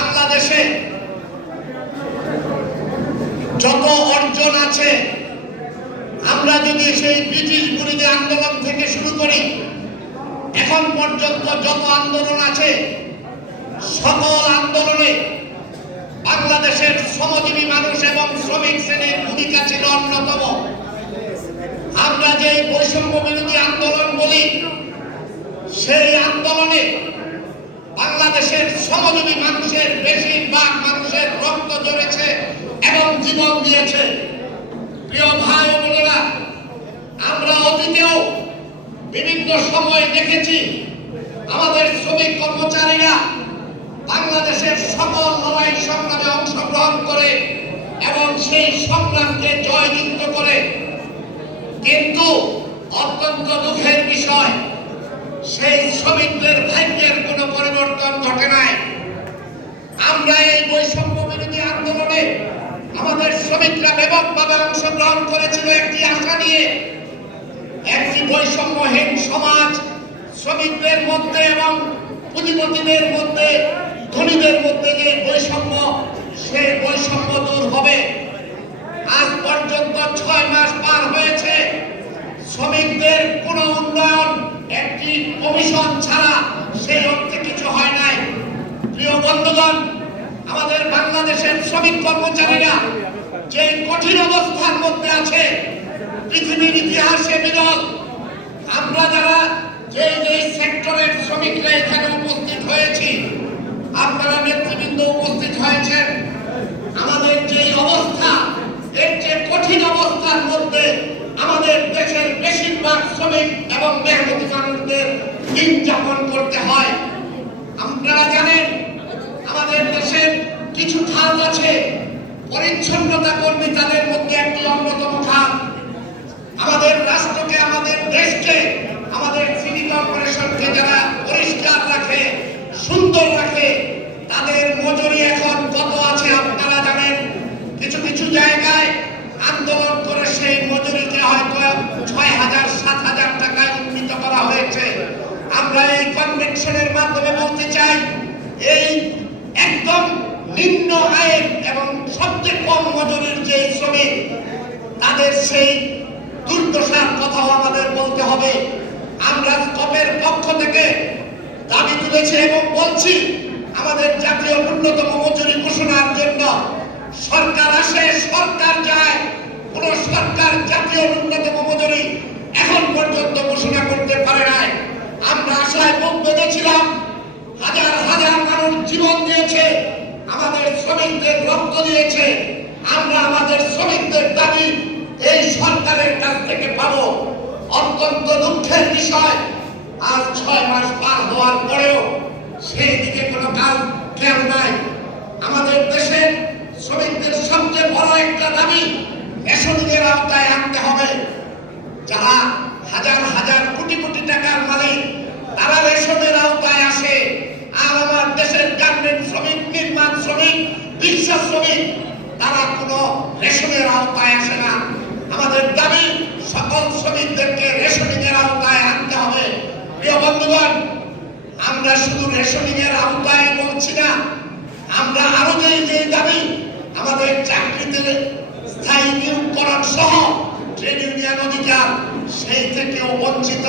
বাংলাদেশে যত অর্জন আছে, আমরা যদি সেই ব্রিটিশ বিরোধী আন্দোলন থেকে শুরু করি, এখন পর্যন্ত যত আন্দোলন আছে, সকল আন্দোলনে বাংলাদেশের শ্রমজীবী মানুষ এবং শ্রমিক শ্রেণির ভূমিকা ছিল অন্যতম। আমরা যে বৈষম্য বিরোধী আন্দোলন বলি, সেই আন্দোলনে বাংলাদেশের শ্রমজীবী মানুষের বেশিরভাগ মানুষের রক্ত জড়েছে এবং জীবন দিয়েছে। প্রিয় ভাই বোনেরা, আমরা অতীতেও বিভিন্ন সময় দেখেছি আমাদের শ্রমিক কর্মচারীরা বাংলাদেশের সকল লড়াই সংগ্রামে অংশগ্রহণ করে এবং সেই সংগ্রামকে জয়যুক্ত করে। কিন্তু অত্যন্ত দুঃখের বিষয়, সেই শ্রমিকদের পরিবর্তন ঘটে নাই। আমরা এই বৈষম্য বিরোধী আন্দোলনে আমাদের শ্রমিকরা ব্যাপকভাবে অংশগ্রহণ করেছিল একটি আশা নিয়ে। একটি বৈষম্যহীন সমাজ শ্রমিকদের মধ্যে এবং পুঁজিপতিদের মধ্যে, ধনীদের মধ্যে যে বৈষম্য সেই বৈষম্য দূর হবে। আজ পর্যন্ত ছয় মাস পার হয়েছে। শ্রমিকদের কোনো উন্নয়ন একটি কমিশন ছাড়া সেই অর্থে কিছু হয় নাই প্রিয় বন্ধুগণ, আমাদের বাংলাদেশের শ্রমিক কর্মচারীরা যে কঠিন অবস্থার মধ্যে আছে, পৃথিবীর ইতিহাসে বিরল, আমরা যারা যে যে সেক্টরের শ্রমিকরা এখানে উপস্থিত হয়েছি, আপনারা নেতৃবৃন্দ উপস্থিত হয়েছেন। আমাদের যে অবস্থা, এর যে কঠিন অবস্থার মধ্যে আমাদের দেশের বেশিরভাগ শ্রমিক এবং মেহনতি মানুষদের দিন যাপন করতে হয়। আপনারা জানেন খাত আছে, পরিচ্ছন্নতা কর্মী তাদের মধ্যে একটি অন্যতম খাত। আমাদের রাষ্ট্রকে, আমাদের দেশকে, আমাদের সিটি কর্পোরেশনকে যারা পরিষ্কার রাখে, সুন্দর রাখে, তাদের মজুরি এখন কত আছে আপনারা জানেন? কিছু কিছু জায়গায় আন্দোলন করে সেই মজুরিকে হয়তো ছয় হাজার, সাত হাজার টাকায় উন্নীত করা হয়েছে। আমরা এই কনভেনশনের মাধ্যমে বলতে চাই, এই একদম নিম্ন আয়ের এবং সবচেয়ে কম মজুরির যে শ্রমিক তাদের সেই দুর্দশার কথাও আমাদের বলতে হবে। আমরা স্কপের পক্ষ থেকে দাবি তুলেছি এবং বলছি, আমাদের জাতীয় ন্যূনতম মজুরি ঘোষণার জন্য সরকার আসে, সরকার যায়। কোন সরকার জাতীয় ন্যূনতম মজুরি এখন পর্যন্ত ঘোষণা করতে পারে নাই। আমরা আশায় মুখ বেঁধেছিলাম হাজার হাজার মানুষ জীবন দিয়েছে, আমাদের শ্রমিকদের রক্ত দিয়েছে। আমরা আমাদের শ্রমিকদের দাবি এই সরকারের কাছ থেকে পাবো অত্যন্ত দুঃখের বিষয়। আজ ছয় মাস পার হওয়ার পরেও সেই দিকে কোনো কাজ খেয়াল নাই। আমাদের দেশের শ্রমিকদের সবচেয়ে বড় একটা দাবি রেশনিংয়ের আওতায় আনতে হবে। যারা হাজার হাজার কোটি কোটি টাকার মালিক, তারা রেশনের আওতায় আসে। আর আমার দেশের গার্মেন্ট শ্রমিক, নির্মাণ শ্রমিক রিক্সা শ্রমিক, তারা কোনো রেশনের আওতায় আসে না। আমাদের দাবি, সকল শ্রমিকদেরকে রেশনিং এর আওতায় আনতে হবে। প্রিয় বন্ধুগণ, আমরা শুধু রেশনিং এর আওতায় বলছি না, আমরা আরও যে যে দাবি আমাদের চাকরিতে স্থায়ী নিয়োগকরণ সহ ট্রেড ইউনিয়ন অধিকার, সেই থেকেও বঞ্চিত।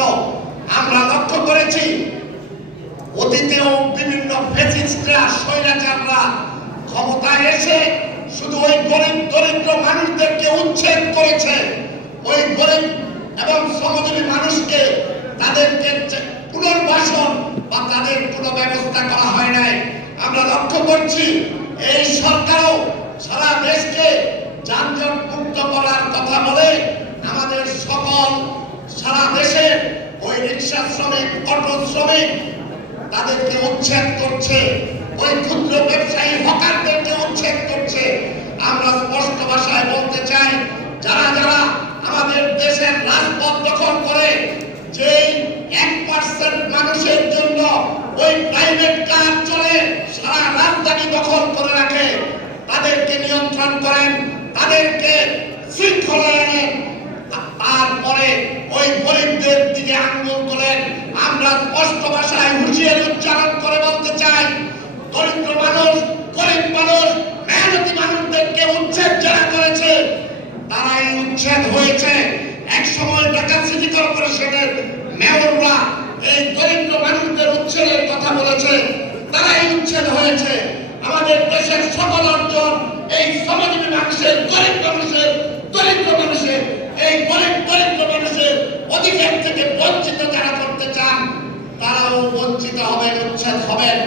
আমরা লক্ষ্য করেছি, অতীতেও বিভিন্ন ফেসিস্টরা, স্বৈরাচাররা ক্ষমতায় এসে শুধু ওই গরিব দরিদ্র মানুষদেরকে উচ্ছেদ করেছে। ওই গরিব এবং শ্রমজীবী মানুষকে তাদেরকে পুনর্বাসন বা তাদের কোনো ব্যবস্থা করা হয় নাই। আমরা লক্ষ্য করছি, এই সরকারও সারা দেশকে যানজট মুক্ত করার কথা বলে আমাদের সকল সারা দেশে ওই রিক্সা শ্রমিক, অটো শ্রমিক তাদেরকে উচ্ছেদ করছে। ওই ক্ষুদ্র ব্যবসায়ী হকারদেরকে উচ্ছেদ করছে। আমরা স্পষ্ট ভাষায় বলতে চাই, যারা যারা আমাদের দেশের রাজপথ দখল করে যে এক পার্সেন্ট মানুষের জন্য ওই প্রাইভেট কার চলে, সারা রাজধানী দখল করে রাখে। তাদেরকে নিয়ন্ত্রণ করেন, তাদেরকে শৃঙ্খলায় আনেন। তারপরে ওই গরিবদের দিকে আঙ্গুল তোলেন। আমরা স্পষ্ট ভাষায় হুঁশিয়ারি উচ্চারণ করে বলতে চাই দরিদ্র মানুষ মানুষ, মেহনতি মানুষদেরকে উচ্ছেদ যারা করেছে, তারাই উচ্ছেদ হয়েছে। এক সময় ঢাকা সিটি কর্পোরেশনের মেয়ররা এই দরিদ্র মানুষদের উচ্ছেদের কথা বলেছে, তারাই উচ্ছেদ হয়েছে। আমাদের দেশের সকল অর্জন এই শ্রমজীবী মানুষের, গরিব মানুষের, দরিদ্র মানুষের, এই গরিব, দরিদ্র মানুষের অধিকার থেকে বঞ্চিত যারা করতে চান, তারাও বঞ্চিত হবেন, উচ্ছেদ হবেন।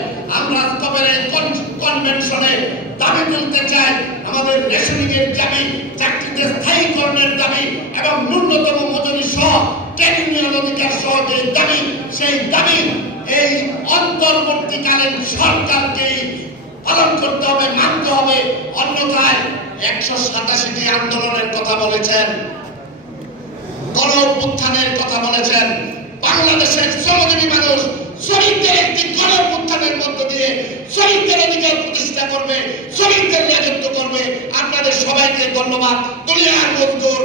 কনভেনশনে দাবি তুলতে চাই আমাদের রেশনিং দাবি, চাকরিতে স্থায়ীকরণের দাবি এবং ন্যূনতম মজুরি সহ ট্রেনিং অধিকার সহ যে দাবি, সেই দাবি এই অন্তর্বর্তীকালীন সরকারকেই পালন করতে হবে, মানতে হবে। অন্যথায় একশো সাতাশিটি আন্দোলনের কথা বলেছেন গণ কথা বলেছেন। বাংলাদেশের শ্রমজীবী মানুষ শ্রমিকদের একটি গণ অভ্যুত্থানের মধ্য দিয়ে শ্রমিকদের অধিকার প্রতিষ্ঠা করবে শ্রমিকদের রাজত্ব করবে। আপনাদের সবাইকে ধন্যবাদ। দুনিয়ার মজদুর